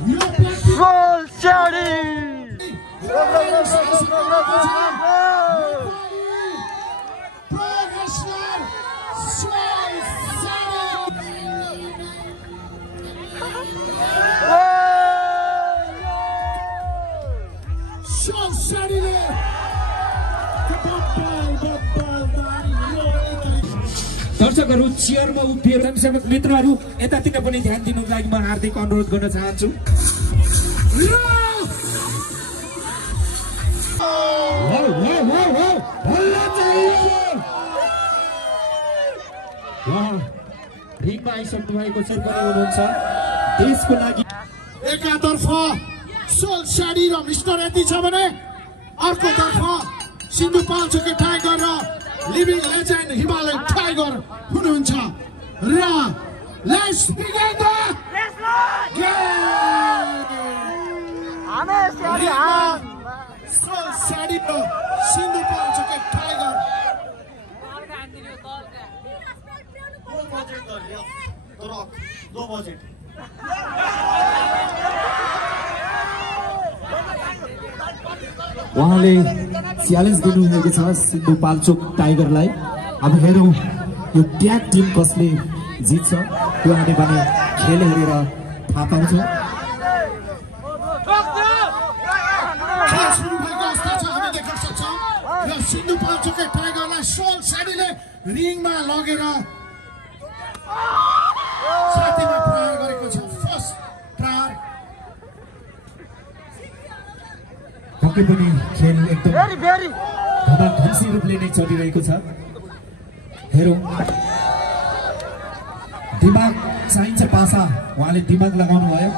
Soul Shady! दर्शकहरू चियरमा उभिएर स्वयंसेवक मित्रहरू यतातिर पनि ध्यान दिनुको लागि म हार्दिक अनुरोध गर्न चाहन्छु। रिङमा आइसक्नु भएको छ पनि हुनुहुन्छ देशको लागि। एकातर्फ सोल स्याडी र मिस्टर यति छ भने अर्कोतर्फ सिन्धुपाल्चोक टाइगर र लिभिङ लेजेन्ड हिमालय टाइगर हुनुहुन्छ र let's begin the sole shady र सिन्धुपाल्चोक टाइगर दो बजेट उहाँले च्यालेन्ज दिनुभएको छ सिन्धुपाल्चोक टाइगरलाई। अब हेरौँ यो ट्याग टिम कसले जित्छ त्यो आउने पनि खेल हेरेर थाहा पाउँछौँ। सिन्धुपाल्चोक टाइगरलाई सोल स्याडीले रिङमा लगेर छातीमा प्रहार गरेको छ। फर्स्ट प्रहार पक्कै पनि खेल एकदम धमाधम्सी रूपले नै चलिरहेको छ। हेरौँ दिमाग चाहिन्छ पासा, उहाँले दिमाग लगाउनु भयो।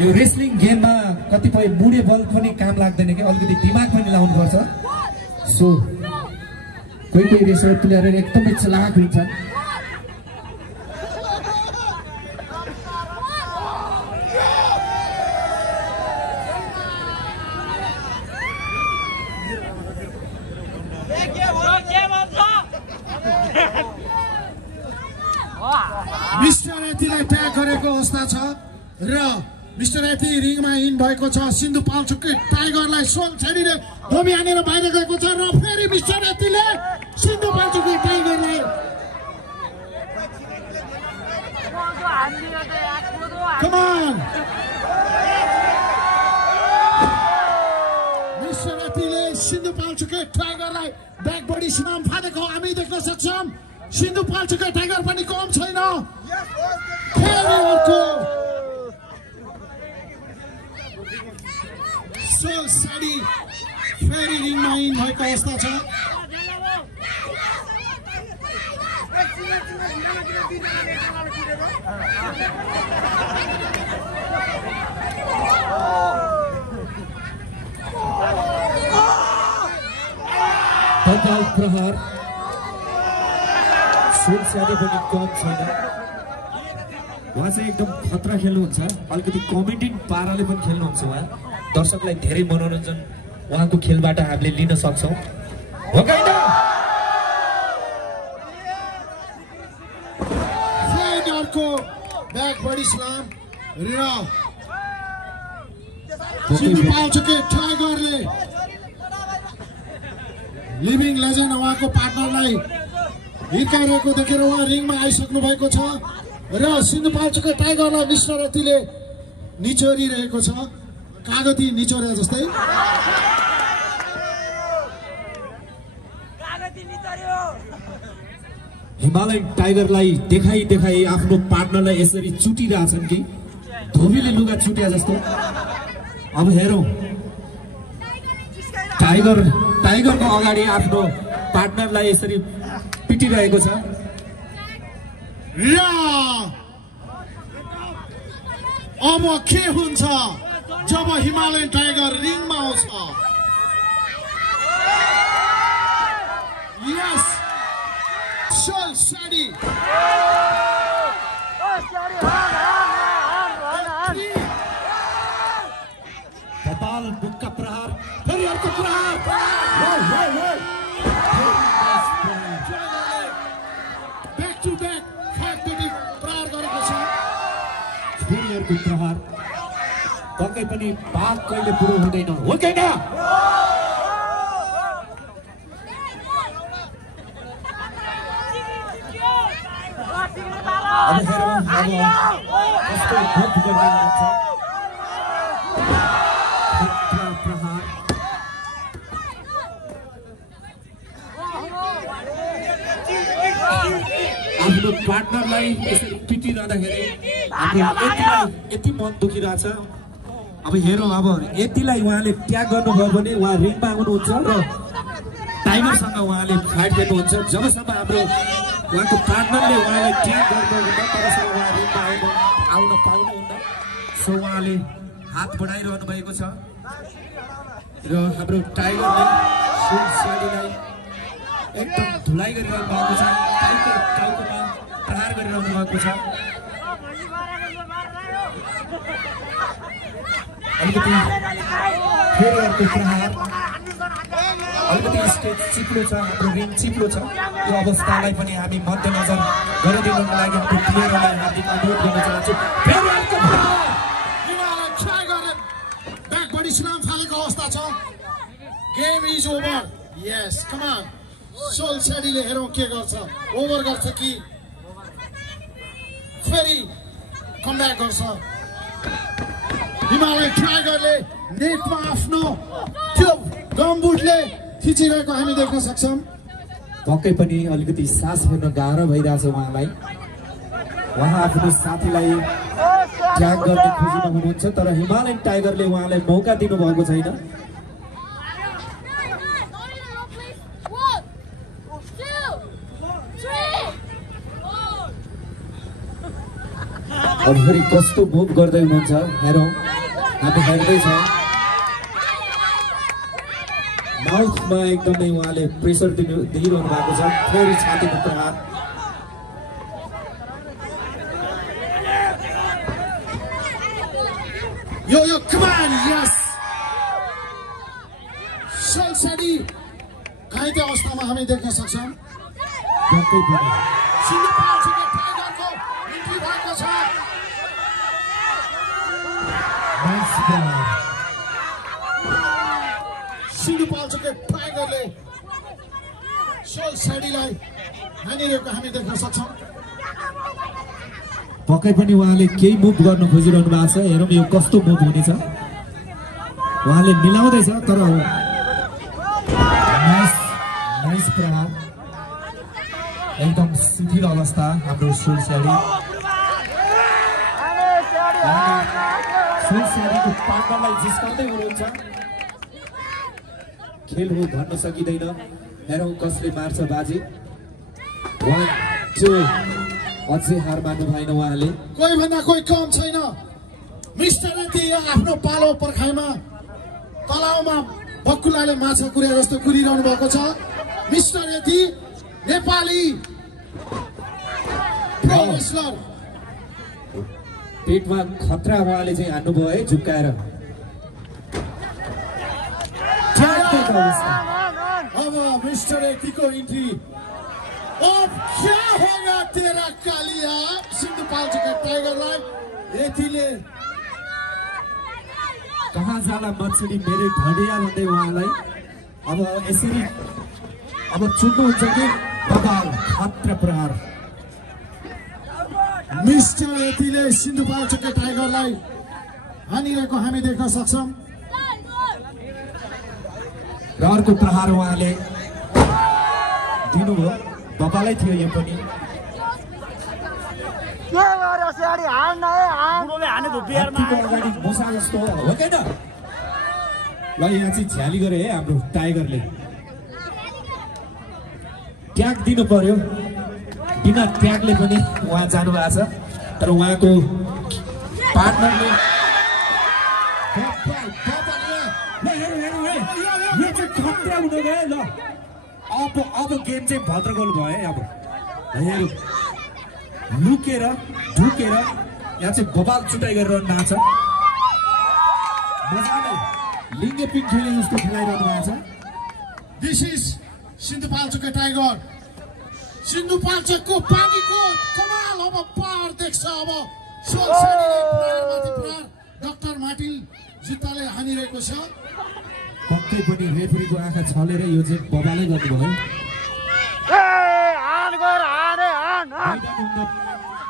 यो रेस्लिङ गेममा कतिपय बुढे बल पनि काम लाग्दैन कि, अलिकति दिमाग पनि लाउनु पर्छ। सो कोही कोही रेसर प्लेयरहरू एकदमै चलाक हुन्छन्। मिस्टर यतिलाई ट्याग गरेको अवस्था छ र मिस्टर यति रिङमा इन भएको छ। सिन्धुपाल्चोक टाइगरलाई सोल स्याडीले धोबी हानेर बाहिर गएको छ र फेरि मिस्टर यतिले सिन्धुपाल्चोक टाइगरलाई मिस्टर यतिले सिन्धुपाल्चोक टाइगरलाई ब्याक बडी स्लाम फालेको हामी देख्न सक्छौँ। सिन्धुपाल्चोक टाइगर पनि कम छैन। फेरि अर्को सोल स्याडी फेरि रिङमा इन भएको अवस्था छ। तत्काल प्रहार सोल स्याडी पनि कम छैन। उहाँ चाहिँ एकदम खतरा खेल्नुहुन्छ। अलिकति कमेन्टिङ पाराले पनि खेल्नुहुन्छ उहाँ। दर्शकलाई धेरै मनोरञ्जन उहाँको खेलबाट हामीले लिन सक्छौँ, हो कि होइन? अर्को ब्याक बडी स्लाम र सिन्धुपाल्चोक टाइगरले लिभिङ लेजेन्ड उहाँको पार्टनरलाई हिर्काइरहेको देखेर उहाँ रिङमा आइसक्नु भएको छ र सिन्धुपाल्चोक टाइगरलाई मिस्टर यतिले निचोरिरहेको छ, कागती निचोरे जस्तै। हिमालयन टाइगरलाई देखाई देखाई आफ्नो पार्टनरलाई यसरी चुटिरहेछन् कि धोबीले लुगा चुट्या जस्तो। अब हेरौँ टाइगरको अगाडि आफ्नो पार्टनरलाई यसरी पिटिरहेको छ। अब के हुन्छ जब हिमालयन टाइगर रिङमा आउँछ? यस सोल स्याडी कपाल बुक्का प्रहार, फेरि अर्को प्रहार। अर्को प्रहार पक्कै पनि भाग कहिले पुरो हुँदैन हो कि हैन अब हेरौँ कस्तो भोट गर्दै हुन्छ प्रहार आफ्नो पार्टनरलाई यसरी पिटिरहँदाखेरि यति मन दुखिरहेछ अब हेरौँ अब यतिलाई उहाँले ट्याग गर्नुभयो भने उहाँ रिङमा आउनुहुन्छ र टाइगरसँग उहाँले फाइट गर्नुहुन्छ जबसम्म हाम्रो उहाँको पार्टनरले उहाँलाई ट्याग गर्नुहुन्न तबसम्म उहाँ रिङमा आउन पाउनुहुन्न सो उहाँले हात बढाइरहनु भएको छ र हाम्रो टाइगरले सुनसाडीलाई एकदम धुलाइ गरिरहनु भएको छ टाउकोमा प्रहार गरिरहनु भएको छ अलिकति फेरि अर्को प्रहार अलिकति स्टेज चिप्लो छ हाम्रो रिङ चिप्लो छ यो अवस्थालाई पनि हामी मध्यनजर गरिदिनुको लागि हाम्रो प्लेयरहरूलाई हार्दिक अनुरोध गर्न चाहन्छु फेरि अर्को ब्याकबडी स्ल्याम फालेको अवस्था छ game is over yes come on Soul स्याडीले हेरौँ के गर्छ ओभर गर्छ कि फेरि कमब्याक गर्छ हिमालय टाइगरले नेटमा आफ्नो त्यो गमबुटले खिचिरहेको हामी देख्न सक्छौँ पक्कै पनि अलिकति सास फेर्न गाह्रो भइरहेछ उहाँलाई उहाँ आफ्नो साथीलाई ट्याग गर्ने खोजीमा हुनुहुन्छ तर हिमालयन टाइगरले उहाँलाई मौका दिनुभएको छैन अब फेरि कस्तो मुभ गर्दै हुनुहुन्छ हेरौँ हामी हेर्दैछौँ माउथमा एकदमै उहाँले प्रेसर दिइरहनु भएको छ फेरि छातीको प्रहार यो कमान यस सलसडी घाइते अवस्थामा हामी देख्न सक्छौँ पक्कै पनि सिन्धुपाल्चोकको टाइगरले सलसडीलाई हानिरहेको हामी देख्न सक्छौँ पक्कै पनि उहाँले केही मुभ गर्न खोजिरहनु भएको छ हेरौँ यो कस्तो मुभ हुनेछ उहाँले मिलाउँदैछ तर नाइस प्रहार एकदम शिथिल अवस्था हाम्रो सोलस्याडी सोलस्याडीको पार्टनरलाई जिस्काउँदै हुनुहुन्छ खेल हो भन्न सकिँदैन हेरौँ कसले मार्छ बाजी 1 2 अझै हार मान्नु भएन उहाँले कोही भन्दा कोही कम छैन मिस्टर यति आफ्नो पालो पर्खाइमा तलाउमा बकुलाले माछा कुरे जस्तो कुरिरहनु भएको छ मिस्टर यति नेपाली प्रो रेसलर पेटमा खतरा उहाँले चाहिँ हान्नुभयो है झुक्काएर अब मिस्टर यतिको इन्ट्री अब क्या होगा तेरा कालिया सिन्धुपाल्चोकको टाइगरलाई यतिले कहाँ जाला मछली मेरै ढडिया भन्दै उहाँलाई अब यसरी अब चुन्नुहुन्छ कि बबाल खतरा प्रहार मिस्टर यतिले सिन्धुपाल्चोकको टाइगरलाई हानिरहेको हामी देख्न सक्छौँ र अर्को प्रहार उहाँले दिनुभयो बबालै थियो यो पनि मुसा जस्तो हो कि न ल यहाँ चाहिँ झ्याली गरे है हाम्रो टाइगरले ट्याग दिनु पर्यो बिना ट्यागले पनि उहाँ जानु भएको छ तर उहाँको पार्टनरले यो चाहिँ खतरा हुँदै गयो ल अब गेम चाहिँ भद्रगोल भयो है अब हेरौँ लुकेर ढुकेर यहाँ चाहिँ बबाल चुटाइ गरेर नाच्छ मजाले लिङ्गे पिङ खेले जस्तो खेलाइरहनु भएको छ दिस इज सिन्धुपाल्चोकको टाइगर सिन्धुपाल्चोकको पानीको कमाल अब पार देख्छ अब सोलसाडीले प्राणमाथि प्राण डाक्टर मार्टिन जुत्ताले हानिरहेको छ। पक्कै पनि रेफरीको आँखा छलेर यो चाहिँ बबालै गर्नुभयो।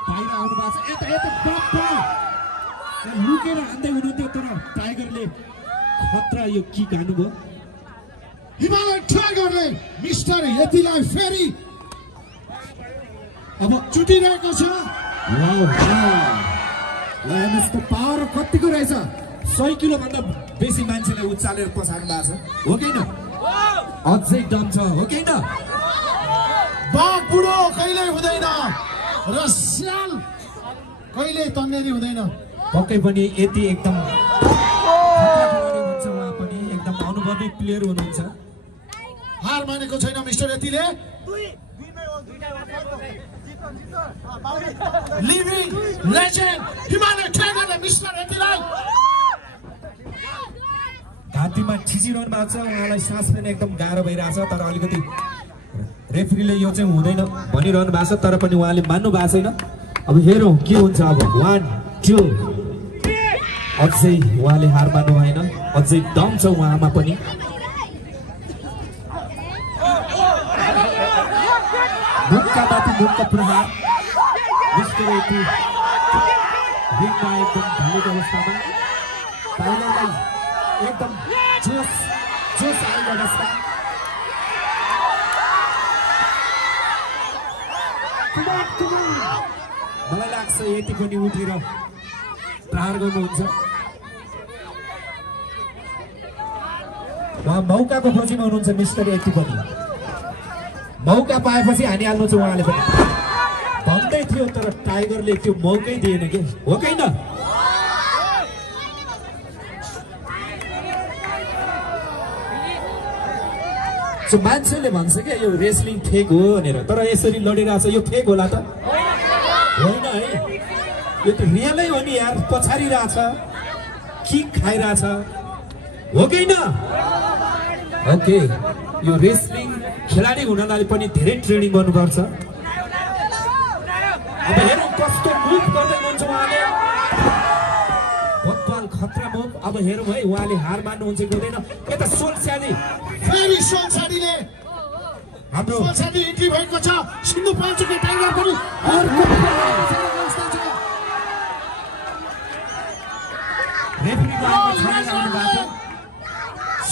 बाहिर आउनु भएको छ। लुकेर हान्दै हुनुहुन्थ्यो तर टाइगरले खतरा यो किक हान्नुभयो। हिमालय टाइगरले मिस्टर यतिलाई फेरि अब चुटिरहेको छ। यसको पावर कतिको रहेछ? 100 किलोभन्दा बेसी मान्छेले उचालेर पछाड्नु भएको छ हो कि न? अझै दम छ हो कि न? बाघ बुढो कहिल्यै हुँदैन र स्याल कहिल्यै तन्नेरी हुँदैन। पक्कै पनि यति एकदम हुनुहुन्छ उहाँ पनि एकदम अनुभवी प्लेयर हुनुहुन्छ। हार मानेको छैन मिस्टर यतिले। लिभिङ लेजेन्ड हिमालय टाइगरले मिस्टर यतिलाई घाँटीमा ठिचिरहनु भएको छ। उहाँलाई सास लिन एकदम गाह्रो भइरहेछ तर अलिकति रेफ्रीले यो चाहिँ हुँदैन भनिरहनु भएको छ तर पनि उहाँले मान्नु भएको छैन। अब हेरौँ के हुन्छ। अब 1 2 अझै उहाँले हार मान्नु भएन। अझै दम छ उहाँमा पनि। मुक्कामाथि मुक्का प्रहार मिस्टर यति रिङमा एकदम ढलेको अवस्थामा टाइगरलाई एकदम जोस आएको अवस्था। मलाई लाग्छ यति पनि उठेर प्रहार गर्नुहुन्छ। उहाँ मौकाको खोजीमा हुनुहुन्छ मिस्टर यति पनि। मौका पाएपछि हानिहाल्नु छ उहाँले पनि भन्दै थियो तर टाइगरले त्यो मौकै दिएन के हो कि न? मान्छेले भन्छ क्या यो रेस्लिङ फेक हो भनेर तर यसरी लडिरहेछ यो फेक होला त होइन है। यो त रियलै हो नि यार। पछाडिरहेछ किक खाइरहेछ हो कि न? ओके यो रेस्लिङ खेलाडी हुनलाई पनि धेरै ट्रेनिङ गर्नुपर्छ। अब हेरौँ कस्तो मुभ गर्दै हुनुहुन्छ उहाँले। बब्बाल खतरा मुभ। अब हेरौँ है उहाँले हार मान्नुहुन्छ कि हुँदैन। यता सोलसाडी फेरि सोलसाडीले हाम्रो सोलसाडी इन्ट्री भएको छ। सिन्धुपाल्चोकको टाइगर पनि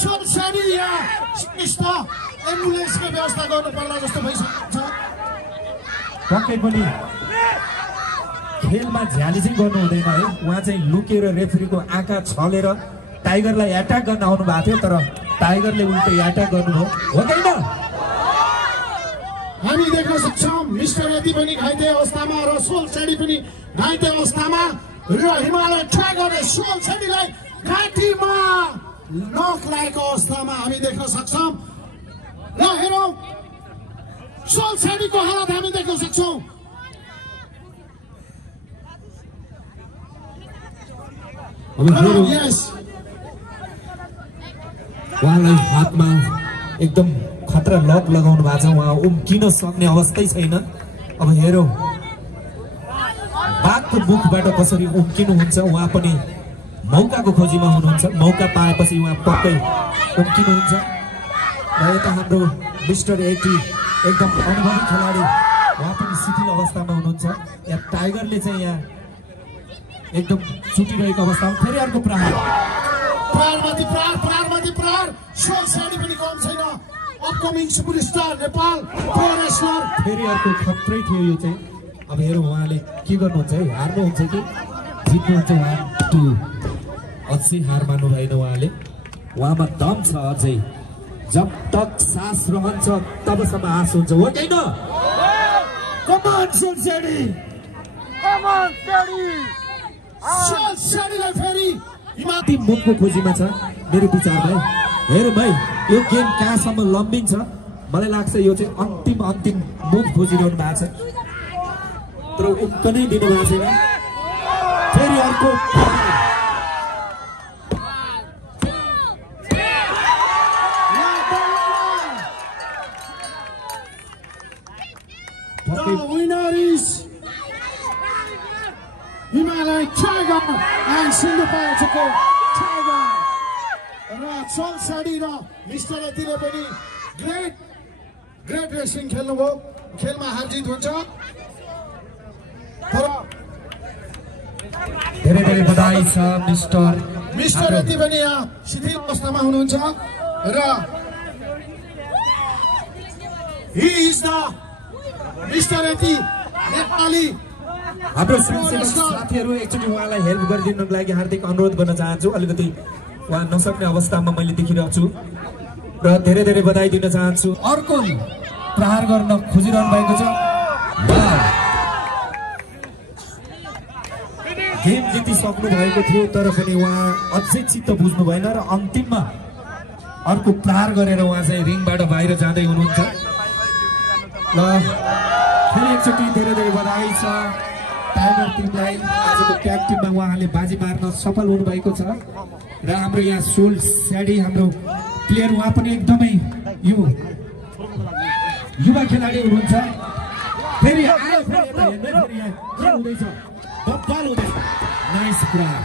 सोलसाडी या एम्बुलेन्सको व्यवस्था गर्नु पर्ला जस्तो भइसकेको छ। पक्कै पनि खेलमा झ्याली चाहिँ गर्नु हुँदैन है। उहाँ चाहिँ लुकेर रेफ्रीको आँखा छलेर टाइगरलाई एट्याक गर्न आउनु भएको थियो तर टाइगरले उल्टै एट्याक गर्नुभयो हो कि न? हामी देख्न सक्छौँ मिस्टर यति पनि घाइते अवस्थामा र सोलसाडी पनि घाइते अवस्थामा र हिमालय टाइगरले सोलसाडीलाई घाँटीमा नक लागेको अवस्थामा हामी देख्न सक्छौँ। र हेरौँ सोलसाडीको हालत हामी देख्न सक्छौँ। उहाँलाई हातमा एकदम खतरा लक लगाउनु भएको छ। उहाँ उम्किन सक्ने अवस्थै छैन। अब हेरौँ बाघको मुखबाट कसरी उम्किनुहुन्छ। उहाँ पनि मौकाको खोजीमा हुनुहुन्छ। मौका पाएपछि उहाँ पक्कै उम्किनुहुन्छ। र यता हाम्रो मिस्टर यति एकदम अनुभवी खेलाडी उहाँ पनि शिथिल अवस्थामा हुनुहुन्छ। यहाँ टाइगरले चाहिँ यहाँ एकदम छुटिरहेको अवस्थामा फेरि अर्को प्रहार सोलसाडी पनि कम छैन। Upcoming superstar Nepal pro wrestler फेरि अर्को खत्रै थियो यो चाहिँ। अब हेरौँ उहाँले के गर्नुहुन्छ है। हार्नुहुन्छ कि जित्नुहुन्छ? 1 2 अझै हार मान्नु भएन उहाँले। उहाँमा दम छ अझै। जब तक सास रहन्छ तबसम्म आश हुन्छ हो कि न? कम अन सोलसाडी, कम अन सोलसाडीलाई फेरि हिमालय मुखको खोजीमा छ मेरो विचारमा। हेरौँ भाइ यो गेम कहाँसम्म लम्बिन्छ। मलाई लाग्छ यो चाहिँ अन्तिम मुभ खोजिरहनु भएको छ तर उम्कनै दिनु भएको छैन। फेरि अर्को The winner is Himalaya tiger and सिन्धुपाल्चोकको टाइगर र सोल साडी र मिस्टर यतिले पनि ग्रेट रेसिङ खेल्नुभयो। खेलमा हार जित हुन्छ तर धेरै बधाई छ मिस्टर यति पनि यहाँ शिथिल अवस्थामा हुनुहुन्छ र ही इज द मिस्टर यति नेपाली। हाम्रो साथीहरू एकचोटि उहाँलाई हेल्प गरिदिनुको लागि हार्दिक अनुरोध गर्न चाहन्छु। अलिकति उहाँ नसक्ने अवस्थामा मैले देखिरहेको छु र धेरै बधाई दिन चाहन्छु। अर्को प्रहार गर्न खोजिरहनु भएको छ। गेम जितिसक्नु भएको थियो तर पनि उहाँ अझै चित्त बुझ्नु भएन र अन्तिममा अर्को प्रहार गरेर उहाँ चाहिँ रिङबाट बाहिर जाँदै हुनुहुन्छ। ल फेरि एकचोटि धेरै बधाई छ टाइगर टिमलाई। आजको ट्याग टिममा उहाँले बाजी मार्न सफल हुनुभएको छ र हाम्रो यहाँ सोल स्याडी हाम्रो प्लेयर उहाँ पनि एकदमै युवा खेलाडी हुनुहुन्छ। फेरि हुँदैछ बब्बाल हुँदैछ। नाइस प्रहार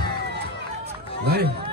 है।